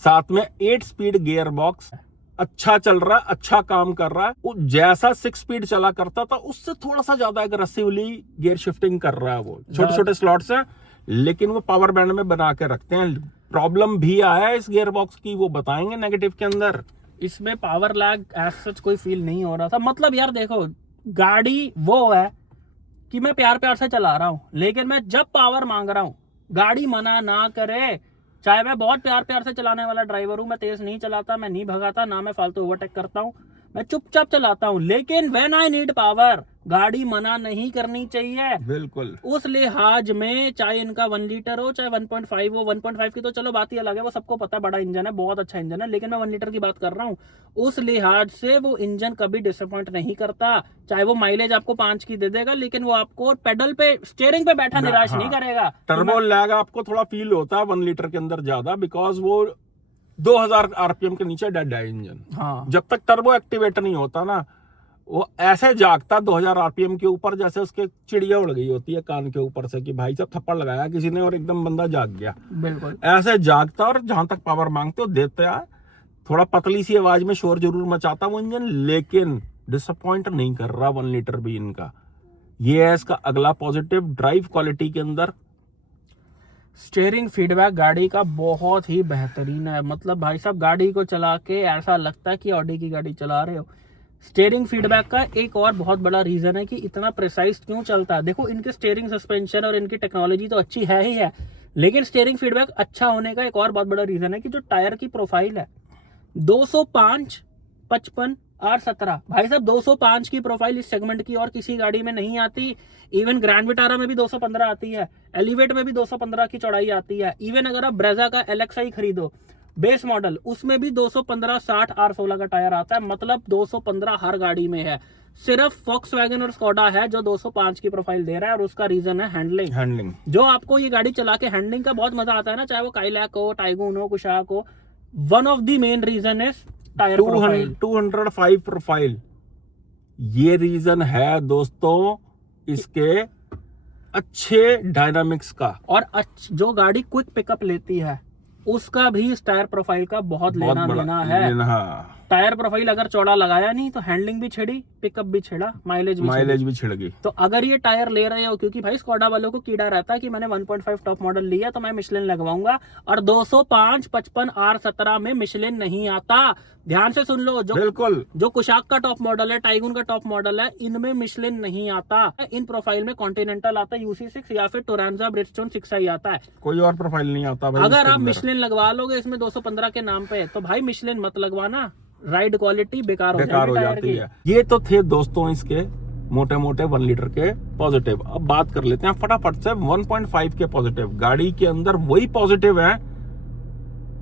साथ में 8 स्पीड गियर बॉक्स, अच्छा चल रहा है, अच्छा काम कर रहा है। वो जैसा 6 स्पीड चला करता था उससे थोड़ा सा ज्यादा अग्रेसिवली गियर शिफ्टिंग कर रहा है। वो छोटे छोटे स्लॉट्स हैं लेकिन वो पावर बैंड में बना के रखते हैं। प्रॉब्लम भी आया है इस गियर बॉक्स की, वो बताएंगे नेगेटिव के अंदर। इसमें पावर लैग एज सच कोई फील नहीं हो रहा था। मतलब यार देखो, गाड़ी वो है कि मैं प्यार प्यार से चला रहा हूँ, लेकिन मैं जब पावर मांग रहा हूँ गाड़ी मना ना करे। चाहे मैं बहुत प्यार प्यार से चलाने वाला ड्राइवर हूँ, मैं तेज नहीं चलाता, मैं नहीं भगाता, ना मैं फालतू ओवरटेक करता हूँ, मैं चुपचाप चलाता हूँ, लेकिन व्हेन आई नीड पावर गाड़ी मना नहीं करनी चाहिए। बिल्कुल। उस लिहाज में चाहे इनका 1 लीटर हो चाहे 1.5 हो, 1.5 की तो चलो बात ही अलग है, वो सबको पता है, बड़ा इंजन है, बहुत अच्छा इंजन है, लेकिन मैं 1 लीटर की बात कर रहा हूँ। उस लिहाज से वो इंजन कभी डिसअपॉइंट नहीं करता। चाहे वो माइलेज आपको 5 की दे देगा, लेकिन वो आपको पेडल पे, स्टीयरिंग पे बैठा निराश नहीं करेगा। टर्बो लैग आपको थोड़ा फील होता है 1 लीटर के अंदर ज्यादा, बिकॉज वो 2000 RPM के नीचे डेड है इंजन। हाँ। जब तक टर्बो एक्टिवेट नहीं होता ना, वो ऐसे जागता 2000 RPM के ऊपर जैसे उसके चिड़िया उड़ गई होती है कान के ऊपर से कि भाई साहब थप्पड़ लगाया किसी ने और एकदम बंदा जाग गया। बिल्कुल ऐसे जागता। और जहां तक पावर मांगते हो देते हैं। थोड़ा पतली सी आवाज में शोर जरूर मचाता वो इंजन, लेकिन डिसअपॉइंट नहीं कर रहा 1 लीटर भी इनका। ये है इसका अगला पॉजिटिव ड्राइव क्वालिटी के अंदर। स्टीयरिंग फीडबैक गाड़ी का बहुत ही बेहतरीन है। मतलब भाई साहब गाड़ी को चला के ऐसा लगता है कि ऑडी की गाड़ी चला रहे हो। स्टीयरिंग फीडबैक का एक और बहुत बड़ा रीजन है कि इतना प्रिसाइज क्यों चलता है। देखो, इनके स्टीयरिंग सस्पेंशन और इनकी टेक्नोलॉजी तो अच्छी है ही है, लेकिन स्टीयरिंग फीडबैक अच्छा होने का एक और बहुत बड़ा रीजन है कि जो टायर की प्रोफाइल है 205, 55 और 17। भाई साहब 205 की प्रोफाइल इस सेगमेंट की और किसी गाड़ी में नहीं आती। इवन ग्रैंड विटारा में भी 215 आती है, एलिवेट में भी 215 की चौड़ाई आती है। इवन अगर आप ब्रेजा का LXi खरीदो बेस मॉडल, उसमें भी 215 60 R16 का टायर आता है। मतलब 215 हर गाड़ी में है। सिर्फ फॉक्सवैगन और स्कोडा है जो 205 की प्रोफाइल दे रहा है, और उसका रीजन है हैंडलिंग। जो आपको ये गाड़ी चला के हैंडलिंग का बहुत मजा आता है ना, चाहे वो काइलैक हो, टाइगून हो, कुशाक हो, one of the main reason is tyre profile. 205 profile, ये रीजन है दोस्तों इसके अच्छे डायनामिक्स का। और जो गाड़ी क्विक पिकअप लेती है उसका भी इस टायर प्रोफाइल का बहुत लेना देना है। टायर प्रोफाइल अगर चौड़ा लगाया नहीं तो हैंडलिंग भी छिड़ी, पिकअप भी छिड़ा, माइलेज भी छिड़ गई। तो अगर ये टायर ले रहे हो, क्योंकि भाई स्कोडा वालों को कीड़ा रहता है कि मैंने 1.5 टॉप मॉडल लिया तो मैं मिशलिन लगवाऊंगा, और 205, 55 R17 में मिशलिन नहीं आता। ध्यान से सुन लो, जो कुशाक का टॉप मॉडल है, टाइगून का टॉप मॉडल है, इनमें मिशलिन नहीं आता। इन प्रोफाइल में कॉन्टिनेंटल आता है, UC6 या फिर टोरेंजा ब्रिजस्टोन 6i आता है, कोई और प्रोफाइल नहीं आता भाई। अगर आप मिशलिन लगवा लोगे इसमें 215 के नाम पे, तो भाई मिशलिन मत लगवाना, राइड क्वालिटी बेकार हो जाती है। ये तो थे दोस्तों इसके मोटे मोटे 1 लीटर के पॉजिटिव। अब बात कर लेते हैं फटाफट से 1.5 के पॉजिटिव। गाड़ी के अंदर वही पॉजिटिव है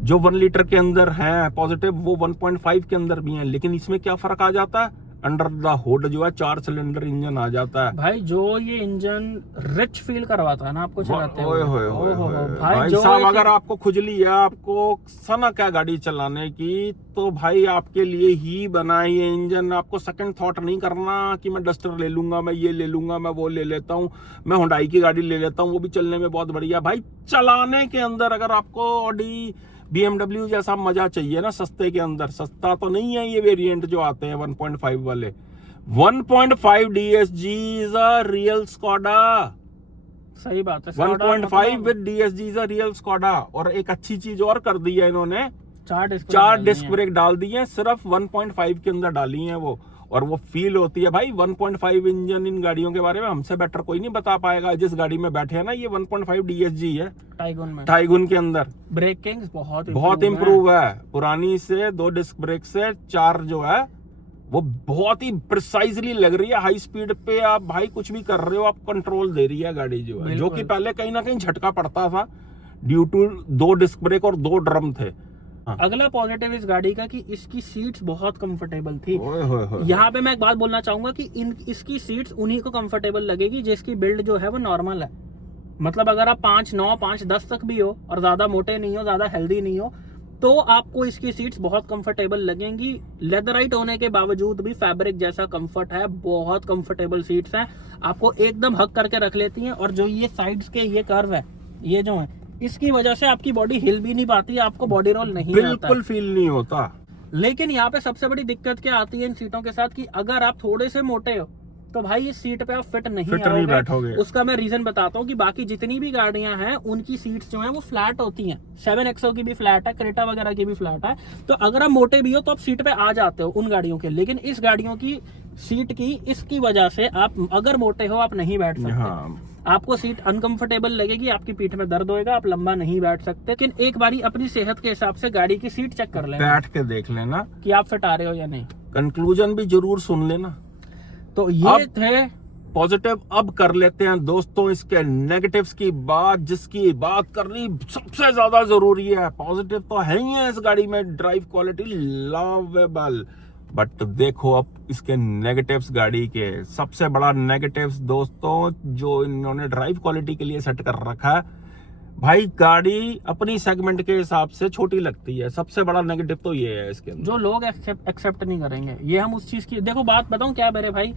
जो 1 लीटर के अंदर है पॉजिटिव, वो 1.5 के अंदर भी है। लेकिन इसमें क्या फर्क आ जाता है, अंडर द हुड जो है 4 सिलेंडर इंजन आ जाता है भाई। जो ये इंजन रिच फील करवाता है ना आपको चलाते हुए। भाई साहब अगर आपको खुजली है, आपको सनक है गाड़ी चलाने की, तो भाई आपके लिए ही बना ये इंजन। आपको सेकंड थॉट नहीं करना कि मैं डस्टर ले लूंगा, मैं ये ले लूंगा, मैं वो ले लेता हूँ, मैं हुंडई की गाड़ी ले लेता हूँ, वो भी चलने में बहुत बढ़िया। भाई चलाने के अंदर अगर आपको ऑडी BMW जैसा मजा चाहिए ना सस्ते के अंदर, सस्ता तो नहीं है ये वेरिएंट जो आते हैं 1.5 वाले। 1.5 DSG is a real Skoda. सही बात है। 1.5 with DSG is a real Skoda. और एक अच्छी चीज और कर दी है इन्होंने, 4 डिस्क ब्रेक डाल दी है, सिर्फ 1.5 के अंदर डाली है वो, और वो फील होती है भाई। 1.5 इंजन इन गाड़ियों के बारे में हमसे बेटर कोई नहीं बता पाएगा। जिस गाड़ी में बैठे हैं ना, ये 1.5 DSG है टाइगून के अंदर। ब्रेकिंग बहुत इंप्रूव है। पुरानी से 2 डिस्क ब्रेक से 4 जो है वो बहुत ही प्रिसाइजली लग रही है। हाई स्पीड पे आप भाई कुछ भी कर रहे हो, आप कंट्रोल दे रही है गाड़ी जो है, जो कि पहले कहीं ना कहीं झटका पड़ता था ड्यू टू 2 डिस्क ब्रेक और 2 ड्रम थे। अगला पॉजिटिव इस गाड़ी का कि इसकी सीट्स बहुत कंफर्टेबल थी। ओए होए होए। यहाँ पे मैं एक बात बोलना चाहूंगा कि इसकी सीट्स उन्हीं को कंफर्टेबल लगेगी जिसकी बिल्ड जो है वो नॉर्मल है। मतलब अगर आप 5'9", 5'10" तक भी हो और ज्यादा मोटे नहीं हो, ज्यादा हेल्दी नहीं हो, तो आपको इसकी सीट्स बहुत कंफर्टेबल लगेंगी। लेदराइट होने के बावजूद भी फैब्रिक जैसा कंफर्ट है, बहुत कंफर्टेबल सीट्स हैं, आपको एकदम हक करके रख लेती हैं। और जो ये साइड्स के ये कर्व है, ये जो है, इसकी वजह से आपकी बॉडी हिल भी नहीं पाती, आपको बॉडी रोल नहीं आता, बिल्कुल फील नहीं होता। लेकिन यहाँ पे सबसे बड़ी दिक्कत क्या आती है इन सीटों के साथ कि अगर आप थोड़े से मोटे हो तो भाई इस सीट पे आप फिट नहीं बैठोगे। उसका मैं रीजन बताता हूँ कि बाकी जितनी भी गाड़ियां हैं उनकी सीट्स जो हैं वो फ्लैट होती हैं। 7XO की भी फ्लैट है, क्रेटा वगैरह की भी फ्लैट है। तो अगर आप मोटे भी हो तो आप सीट पे आ जाते हो उन गाड़ियों के। लेकिन इस गाड़ियों की सीट की इसकी वजह से आप अगर मोटे हो आप नहीं बैठ सकते। हाँ। आपको सीट अनकंफर्टेबल लगेगी, आपकी पीठ में दर्द होएगा, आप लंबा नहीं बैठ सकते। लेकिन एक बारी अपनी सेहत के हिसाब से गाड़ी की सीट चेक कर लेना, बैठ के देख लेना कि आप फिट आ रहे हो या नहीं। कंक्लूजन भी जरूर सुन लेना। तो ये थे पॉजिटिव। अब कर लेते हैं दोस्तों इसके नेगेटिव्स की बात, जिसकी बात करनी सबसे ज्यादा जरूरी है। पॉजिटिव तो है ही है इस गाड़ी में, ड्राइव क्वालिटी लवेबल, बट देखो अब इसके नेगेटिव्स गाड़ी के। सबसे बड़ा नेगेटिव्स दोस्तों जो इन्होंने ड्राइव क्वालिटी के लिए सेट कर रखा है, भाई गाड़ी अपनी सेगमेंट के हिसाब से छोटी लगती है। सबसे बड़ा नेगेटिव तो ये है इसके अंदर, जो लोग एक्सेप्ट नहीं करेंगे। ये हम उस चीज की देखो बात बताऊं क्या मेरे भाई,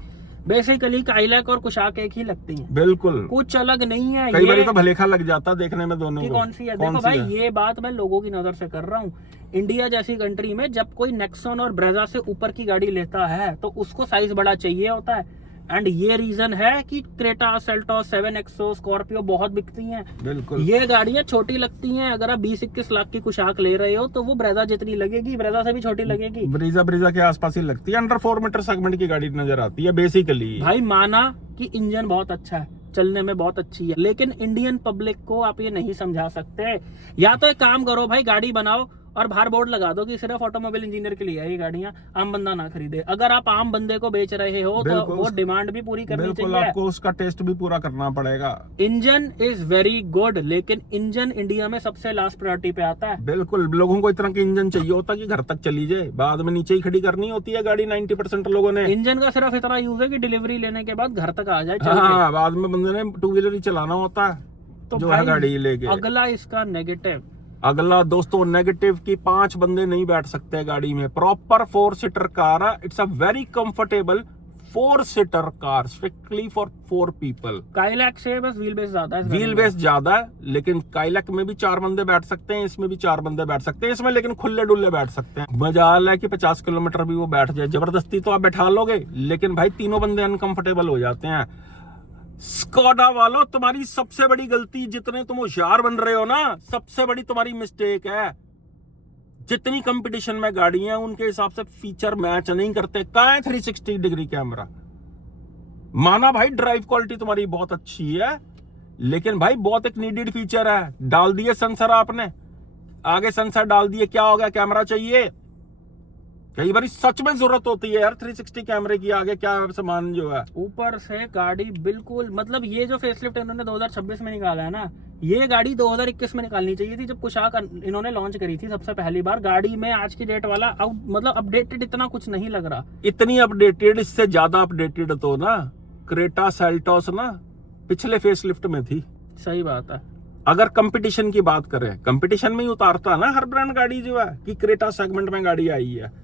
बेसिकली काइलैक और कुशाक एक ही लगती हैं, बिल्कुल कुछ अलग नहीं है। कई बार तो भलेखा लग जाता देखने में दोनों की को। कौन सी है? देखो भाई ये बात मैं लोगों की नजर से कर रहा हूँ। इंडिया जैसी कंट्री में जब कोई नेक्सॉन और ब्रेजा से ऊपर की गाड़ी लेता है तो उसको साइज बड़ा चाहिए होता है। एंड ये रीजन है कि क्रेटा, सेल्टोस, 7XO, स्कॉर्पियो बहुत बिकती हैं। बिल्कुल ये गाड़ियां छोटी लगती हैं। अगर आप 20-21 लाख की कुशाक ले रहे हो तो वो ब्रेजा जितनी लगेगी, ब्रेजा से भी छोटी लगेगी। ब्रीजा के आसपास ही लगती है। अंडर 4 मीटर सेगमेंट की गाड़ी नजर आती है बेसिकली। भाई माना कि इंजन बहुत अच्छा है, चलने में बहुत अच्छी है, लेकिन इंडियन पब्लिक को आप ये नहीं समझा सकते। या तो एक काम करो भाई, गाड़ी बनाओ और बाहर बोर्ड लगा दो कि सिर्फ ऑटोमोबाइल इंजीनियर के लिए है ये गाड़ियां, आम बंदा ना खरीदे। अगर आप आम बंदे को बेच रहे हो तो वो डिमांड भी पूरी करनी चाहिए। आपको उसका टेस्ट भी पूरा करना पड़ेगा। इंजन इज वेरी गुड, लेकिन इंजन इंडिया में सबसे लास्ट प्रायोरिटी पे आता है। बिल्कुल लोगों को इतना की इंजन चाहिए होता कि घर तक चली जाए, बाद में नीचे ही खड़ी करनी होती है गाड़ी। 90% लोगों ने इंजन का सिर्फ इतना यूज है कि डिलीवरी लेने के बाद घर तक आ जाए। हाँ, बाद में बंदे ने 2 व्हीलर ही चलाना होता है तो जो है गाड़ी लेके। अगला इसका नेगेटिव, अगला दोस्तों नेगेटिव की 5 बंदे नहीं बैठ सकते गाड़ी में। प्रॉपर 4 सीटर कार है। It's a very comfortable 4 seater car, strictly for 4 people. Kylaq से बस व्हील बेस ज्यादा है, व्हील बेस ज्यादा है, लेकिन काइलैक में भी 4 बंदे बैठ सकते हैं, इसमें भी 4 बंदे बैठ सकते हैं। इसमें लेकिन खुले डुल्ले बैठ सकते हैं। मजाल है कि 50 किलोमीटर भी वो बैठ जाए, जबरदस्ती तो आप बैठा लोगे, लेकिन भाई तीनों बंदे अनकंफर्टेबल हो जाते हैं। स्कोडा वालों, तुम्हारी सबसे बड़ी गलती, जितने तुम होशियार बन रहे हो ना, सबसे बड़ी तुम्हारी मिस्टेक है। जितनी कंपटीशन में गाड़ी है उनके हिसाब से फीचर मैच नहीं करते। कहां है 360 डिग्री कैमरा? माना भाई ड्राइव क्वालिटी तुम्हारी बहुत अच्छी है, लेकिन भाई बहुत एक नीडेड फीचर है। डाल दिए सेंसर, आपने आगे सेंसर डाल दिए, क्या हो गया? कैमरा चाहिए। कई बार सच में जरूरत होती है यार 360 कैमरे की, आगे क्या सामान जो है। ऊपर से गाड़ी बिल्कुल, मतलब ये जो फेसलिफ्ट इन्होंने 2026 में निकाला है ना, ये गाड़ी 2021 में निकालनी चाहिए थी, जब कुशाक इन्होंने लॉन्च करी थी सबसे पहली बार। गाड़ी में आज की डेट वाला मतलब अपडेटेड इतना कुछ नहीं लग रहा। इतनी अपडेटेड, इससे ज्यादा अपडेटेड तो ना क्रेटा, सेल्टोस ना पिछले फेसलिफ्ट में थी। सही बात है। अगर कंपटीशन की बात करें, कंपटीशन में ही उतारता ना हर ब्रांड गाड़ी जो है कि क्रेटा सेगमेंट में गाड़ी आई है।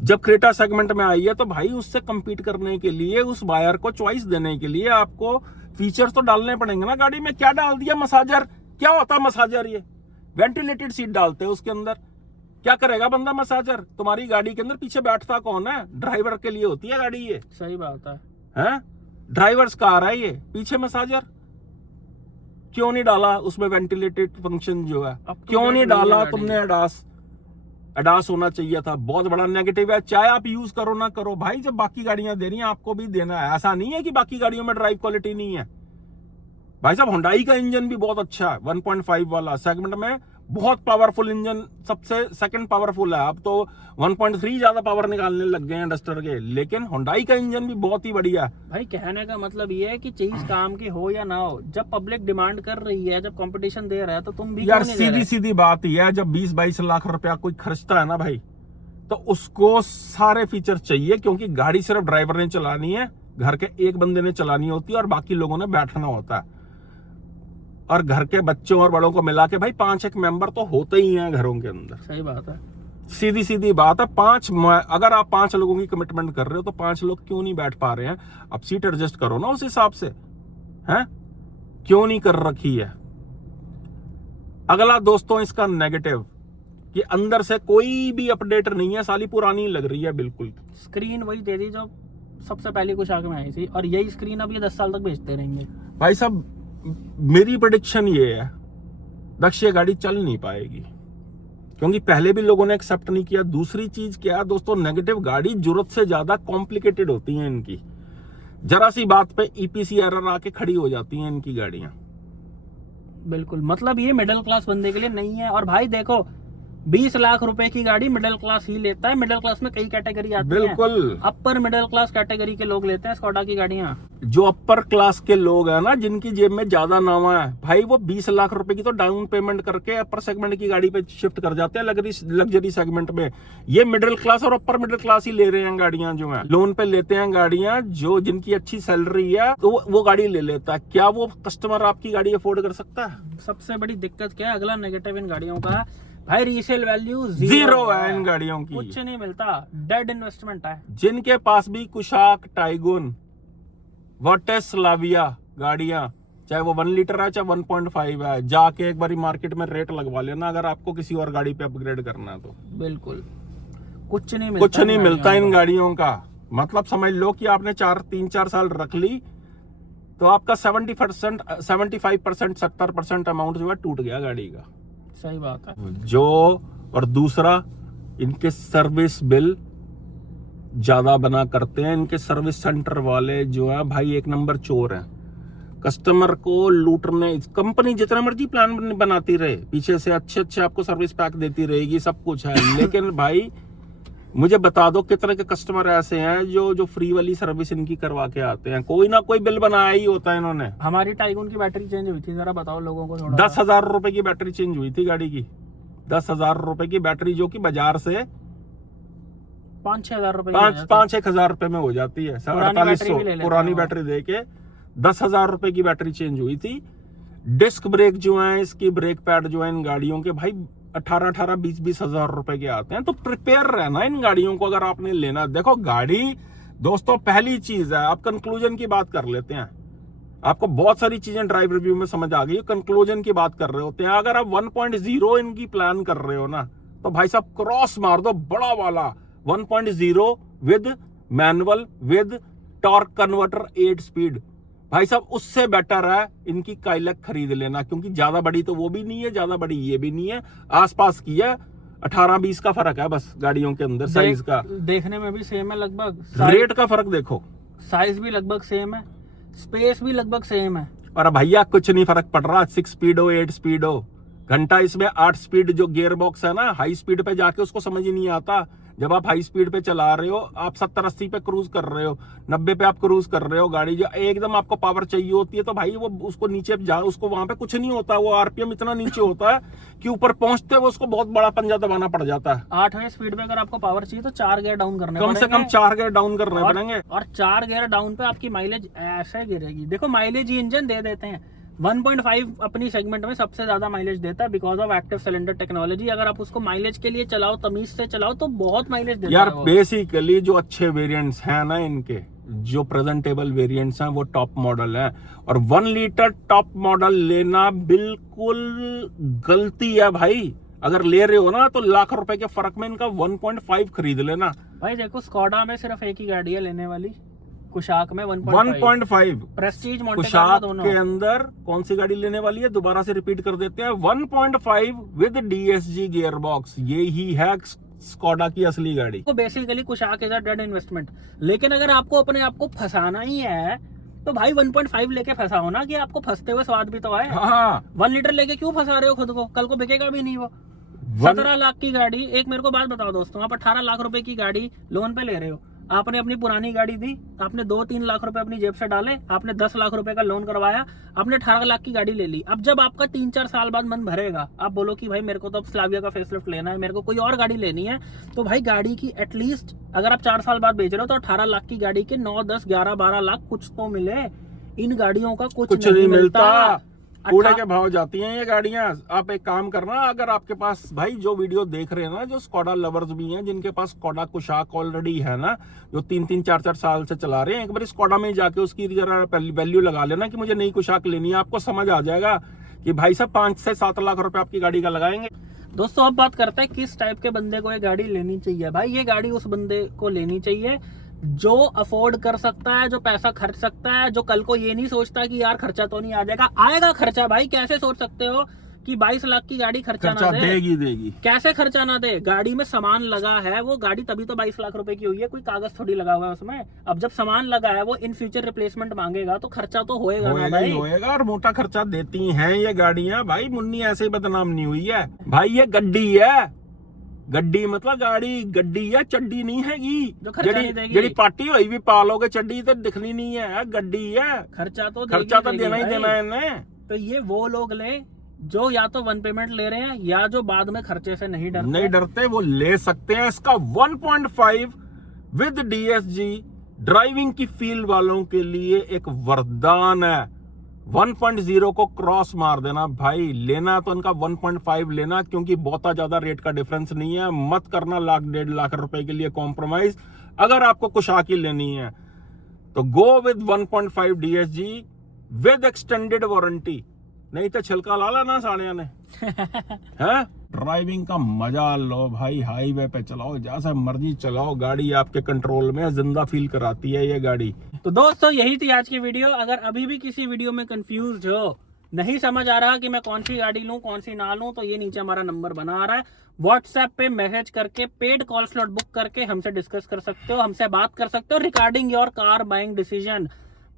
जब क्रेटा सेगमेंट में आई है तो भाई उससे compete करने के लिए, उस बायर को चॉइस देने के लिए आपको फीचर्स तो डालने पड़ेंगे ना गाड़ी में। क्या डाल दिया? मसाजर। क्या होता है मसाजर? ये वेंटिलेटेड सीट डालते हैं उसके अंदर। क्या करेगा बंदा मसाजर? तुम्हारी गाड़ी के अंदर पीछे बैठता कौन है? ड्राइवर के लिए होती है गाड़ी ये। सही बात है। हैं? ड्राइवर्स कार है ये, पीछे मसाजर। क्यों नहीं डाला उसमें वेंटिलेटेड फंक्शन जो है? क्यों नहीं डाला तुमने? अडास होना चाहिए था। बहुत बड़ा नेगेटिव है। चाहे आप यूज करो ना करो भाई, जब बाकी गाड़ियां दे रही हैं आपको भी देना है। ऐसा नहीं है कि बाकी गाड़ियों में ड्राइव क्वालिटी नहीं है। भाई साहब, हुंडई का इंजन भी बहुत अच्छा है, 1.5 वाला सेगमेंट में बहुत पावरफुल इंजन, सबसे सेकंड पावरफुल है। अब तो 1.3 ज्यादा पावर निकालने लग गए हैं डस्टर के, लेकिन हुंडई का इंजन भी बहुत ही बढ़िया है। भाई कहने का मतलब ये है कि चीज काम की हो या ना हो, जब पब्लिक डिमांड कर रही है, जब कंपटीशन दे रहा है, तो तुम भी यार क्यों नहीं दे रहे? सीधी सीधी बात ही है, जब 20-22 लाख रुपया कोई खर्चता है ना भाई, तो उसको सारे फीचर चाहिए, क्योंकि गाड़ी सिर्फ ड्राइवर ने चलानी है, घर के एक बंदे ने चलानी होती है और बाकी लोगों ने बैठना होता है। और घर के बच्चों और बड़ों को मिला के भाई 5 मेंबर तो होते ही हैं घरों के अंदर। सही बात है। सीधी सीधी बात है। अगर आप 5 लोगों की कमिटमेंट कर रहे हो तो 5 लोग क्यों नहीं बैठ पा रहे हैं? अब सीट एडजस्ट करो ना उस हिसाब से, हैं? क्यों नहीं कर रखी है? अगला दोस्तों इसका नेगेटिव, कि अंदर से कोई भी अपडेट नहीं है, साली पुरानी लग रही है बिल्कुल। स्क्रीन वही दे दी जो सबसे पहली कुछ आगे में आई थी, और यही स्क्रीन अब ये 10 साल तक बेचते रहेंगे। भाई साहब मेरी प्रेडिक्शन ये है, दक्ष ये गाड़ी चल नहीं पाएगी, क्योंकि पहले भी लोगों ने एक्सेप्ट नहीं किया। दूसरी चीज क्या है दोस्तों, नेगेटिव गाड़ी जरूरत से ज्यादा कॉम्प्लिकेटेड होती हैं इनकी। जरा सी बात पे ईपीसी एरर आके खड़ी हो जाती हैं इनकी गाड़ियां। बिल्कुल, मतलब ये मिडिल क्लास बंदे के लिए नहीं है। और भाई देखो 20 लाख रुपए की गाड़ी मिडिल क्लास ही लेता है। मिडिल क्लास में कई कैटेगरी आती है, बिल्कुल। अपर मिडिल क्लास कैटेगरी के लोग लेते हैं स्कोडा की गाड़ियां। जो अपर क्लास के लोग हैं ना, जिनकी जेब में ज्यादा नामा है भाई, वो 20 लाख रुपए की तो डाउन पेमेंट करके अपर सेगमेंट की गाड़ी पे शिफ्ट कर जाते हैं लग्जरी सेगमेंट में। ये मिडिल क्लास और अपर मिडिल क्लास ही ले रहे हैं गाड़ियां, जो है लोन पे लेते हैं गाड़ियां। जो जिनकी अच्छी सैलरी है तो वो गाड़ी ले लेता है। क्या वो कस्टमर आपकी गाड़ी अफोर्ड कर सकता है? सबसे बड़ी दिक्कत क्या है, अगला नेगेटिव इन गाड़ियों का, भाई रीसेल वैल्यू जीरो है इन गाड़ियों की, कुछ नहीं मिलता, डेड इन्वेस्टमेंट है। जिनके पास भी कुशाक, टाइगुन, वर्टेस, स्लाविया गाड़ियां, चाहे वो 1 लीटर है चाहे 1.5 है, जाके एक बारी मार्केट में रेट लगवा लेना अगर आपको किसी और गाड़ी पे अपग्रेड करना है तो। बिल्कुल कुछ नहीं मिलता, कुछ नहीं मिलता इन गाड़ियों का। मतलब समझ लो कि आपने 3-4 साल रख ली तो आपका 70%, 75%, 70% अमाउंट जो है टूट गया गाड़ी का। सही बात है। जो और दूसरा, इनके सर्विस बिल ज्यादा बना करते हैं। इनके सर्विस सेंटर वाले जो है भाई एक नंबर चोर हैं। कस्टमर को लूटने, कंपनी जितना मर्जी प्लान बनाती रहे, पीछे से अच्छे आपको सर्विस पैक देती रहेगी, सब कुछ है, लेकिन भाई मुझे बता दो कितने के कस्टमर ऐसे हैं जो फ्री वाली सर्विस इनकी करवा के आते हैं। कोई ना कोई बिल बनाया ही होता है इन्होंने। हमारी टाइगुन की बैटरी चेंज हुई थी, जरा बताओ लोगों को थोड़ा। 10,000 रुपए की बैटरी चेंज हुई थी गाड़ी की। 10,000 रुपए की बैटरी, जो कि बाजार से 5-6 हजार रुपए, 5-6 हजार रुपए में हो जाती है। 4800 पुरानी बैटरी दे के 10,000 रुपए की बैटरी चेंज हुई थी। डिस्क ब्रेक जो है, इसकी ब्रेक पैड जो है इन गाड़ियों के भाई 18-18, 20-20 हजार रुपए के आते हैं। तो प्रिपेयर रहना इन गाड़ियों को अगर आपने लेना। देखो गाड़ी दोस्तों पहली चीज है। आप कंक्लूजन की बात कर लेते हैं, आपको बहुत सारी चीजें ड्राइव रिव्यू में समझ आ गई, कंक्लूजन की बात कर रहे होते हैं। अगर आप 1.0 इनकी प्लान कर रहे हो ना, तो भाई साहब क्रॉस मार दो बड़ा वाला 1.0 with manual with torque converter 8 speed. भाई साहब उससे बेटर है इनकी काइलक खरीद लेना, क्योंकि ज्यादा बड़ी तो वो भी नहीं है, ज्यादा बड़ी ये भी नहीं है, आसपास की है। 18-20 का फर्क है बस गाड़ियों के अंदर, साइज का। देखने में भी सेम है लगभग, रेट का फर्क देखो, साइज भी लगभग सेम है, स्पेस भी लगभग सेम है। और भैया कुछ नहीं फर्क पड़ रहा, 6 स्पीड हो 8 स्पीड हो। घंटा इसमें 8 स्पीड जो गियर बॉक्स है ना, हाई स्पीड पे जाके उसको समझ ही नहीं आता। जब आप हाई स्पीड पे चला रहे हो, आप 70-80 पे क्रूज कर रहे हो, 90 पे आप क्रूज कर रहे हो, गाड़ी जो एकदम आपको पावर चाहिए होती है, तो भाई वो उसको नीचे उसको वहां पे कुछ नहीं होता। वो आरपीएम इतना नीचे होता है कि ऊपर पहुंचते हुए उसको बहुत बड़ा पंजा दबाना पड़ जाता है। 8वें स्पीड पे अगर आपको पावर चाहिए तो 4 गियर डाउन करने कम से कम 4 गियर डाउन करने पड़ेंगे। और 4 गियर डाउन पे आपकी माइलेज ऐसे गिरेगी। देखो माइलेज ही इंजन दे देते हैं। 1.5 अपनी सेगमेंट में सबसे ज्यादा माइलेज देता है because of active cylinder technology. अगर आप उसको माइलेज के लिए चलाओ, तमीज से चलाओ, तो बहुत माइलेज देता है यार। बेसिकली जो अच्छे वेरिएंट्स हैं ना इनके, जो प्रेजेंटेबल वेरिएंट्स हैं, वो टॉप मॉडल है। और 1 लीटर टॉप मॉडल लेना बिल्कुल गलती है भाई। अगर ले रहे हो ना तो लाख रुपए के फर्क में इनका 1.5 खरीद लेना। भाई देखो स्कोडा में सिर्फ एक ही गाड़ी है लेने वाली, कुशाक में 1.5 प्रेस्टीज कुशाक के अंदर कौन सी गाड़ी लेने वाली है, दोबारा से रिपीट कर देते हैं, 1.5 विद DSG गियर बॉक्स। ये ही है स्कोडा की असली गाड़ी। तो basically Kushaq is a dead investment. लेकिन अगर आपको अपने आप को फंसाना ही है तो भाई 1.5 लेके फंसा हो ना, कि आपको फंसते हुए स्वाद भी तो है। हाँ 1 लीटर लेके क्यों फंसा रहे हो खुद को, कल को बिकेगा भी नहीं वो। 17 लाख की गाड़ी, एक मेरे को बात बताओ दोस्तों, आप 18 लाख रुपए की गाड़ी लोन पे ले रहे हो, आपने अपनी पुरानी गाड़ी दी, आपने 2-3 लाख रुपए अपनी जेब से डाले, आपने 10 लाख रुपए का लोन करवाया, आपने 18 लाख की गाड़ी ले ली। अब जब आपका 3-4 साल बाद मन भरेगा, आप बोलो कि भाई मेरे को तो अब स्लाविया का फेसलिफ्ट लेना है, मेरे को कोई और गाड़ी लेनी है, तो भाई गाड़ी की एटलीस्ट अगर आप 4 साल बाद बेच रहे हो तो 18 लाख की गाड़ी के 9, 10, 11, 12 लाख कुछ तो मिले। इन गाड़ियों का कुछ नहीं मिलता, कूड़े के भाव जाती हैं ये गाड़ियां। आप एक काम करना, अगर आपके पास भाई जो वीडियो देख रहे हैं ना, जो स्कोडा लवर्स भी हैं, जिनके पास स्कोडा कुशाक ऑलरेडी है ना, जो 3-3, 4-4 साल से चला रहे हैं, एक बार स्कोडा में जाके उसकी जरा वैल्यू लगा लेना कि मुझे नई कुशाक लेनी है, आपको समझ आ जाएगा कि भाई साहब 5 से 7 लाख रुपए आपकी गाड़ी का लगाएंगे। दोस्तों अब बात करते हैं किस टाइप के बंदे को ये गाड़ी लेनी चाहिए। भाई ये गाड़ी उस बंदे को लेनी चाहिए जो अफोर्ड कर सकता है, जो पैसा खर्च सकता है, जो कल को ये नहीं सोचता कि यार खर्चा तो नहीं आ जाएगा। आएगा खर्चा भाई, कैसे सोच सकते हो कि 22 लाख की गाड़ी खर्चा ना दे? देगी। कैसे खर्चा ना दे? गाड़ी में सामान लगा है, वो गाड़ी तभी तो 22 लाख रुपए की हुई है, कोई कागज थोड़ी लगा हुआ है उसमें। अब जब सामान लगा है, वो इन फ्यूचर रिप्लेसमेंट मांगेगा तो खर्चा तो होएगा ना भाई। होएगा, और मोटा खर्चा देती हैं ये गाड़ियां। भाई मुन्नी ऐसे ही बदनाम नहीं हुई है भाई, ये गड्डी है। गड्डी मतलब गाड़ी, गड्डी है, चड्डी नहीं हैगी जो खर्चा नहीं देगी। जेडी पार्टी हुई भी पालोगे, चड्डी तो दिखनी नहीं है, गड्डी है। खर्चा तो देना ही देना है इन्हें। तो ये वो लोग ले जो या तो 1 पेमेंट ले रहे हैं, या जो बाद में खर्चे से नहीं डरते, वो ले सकते हैं। इसका 1.5 विद DSG ड्राइविंग की फील वालों के लिए एक वरदान है। 1.0 को क्रॉस मार देना भाई, लेना तो इनका 1.5 लेना, क्योंकि बहुत ज्यादा रेट का डिफरेंस नहीं है। मत करना 1.5 लाख रुपए के लिए कॉम्प्रोमाइज। अगर आपको कुशाकी लेनी है तो go with 1.5 DSG with extended warranty, नहीं तो छिलका ला लेना साड़िया ने। है ड्राइविंग का मजा लो भाई, हाईवे पे चलाओ, जैसे मर्जी चलाओ, गाड़ी आपके कंट्रोल में, जिंदा फील कराती है ये गाड़ी। तो दोस्तों यही थी आज की वीडियो। अगर अभी भी किसी वीडियो में कंफ्यूज हो, नहीं समझ आ रहा कि मैं कौन सी गाड़ी लूं कौन सी ना लूं, तो ये नीचे हमारा नंबर बना आ रहा है, व्हाट्सएप पे मैसेज करके पेड कॉल स्लॉट बुक करके हमसे डिस्कस कर सकते हो, हमसे बात कर सकते हो regarding your car buying decision.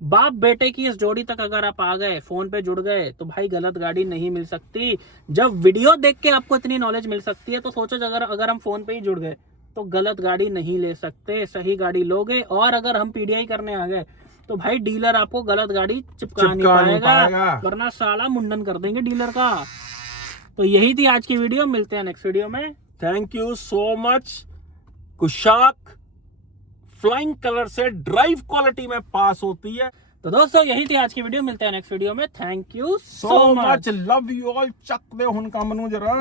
बाप बेटे की इस जोड़ी तक अगर आप आ गए, फोन पे जुड़ गए, तो भाई गलत गाड़ी नहीं मिल सकती। जब वीडियो देख के आपको इतनी नॉलेज मिल सकती है, तो सोचो अगर हम फोन पे ही जुड़ गए तो गलत गाड़ी नहीं ले सकते, सही गाड़ी लोगे। और अगर हम PDI करने आ गए तो भाई डीलर आपको गलत गाड़ी चिपका नहीं पाएगा, वरना साला मुंडन कर देंगे डीलर का। तो यही थी आज की वीडियो, मिलते हैं नेक्स्ट वीडियो में। Thank you so much. Kushaq flying colour से ड्राइव क्वालिटी में पास होती है। तो दोस्तों यही थी आज की वीडियो, मिलते हैं नेक्स्ट वीडियो में। Thank you so much, love you all. चक दे हुनका मनु जरा।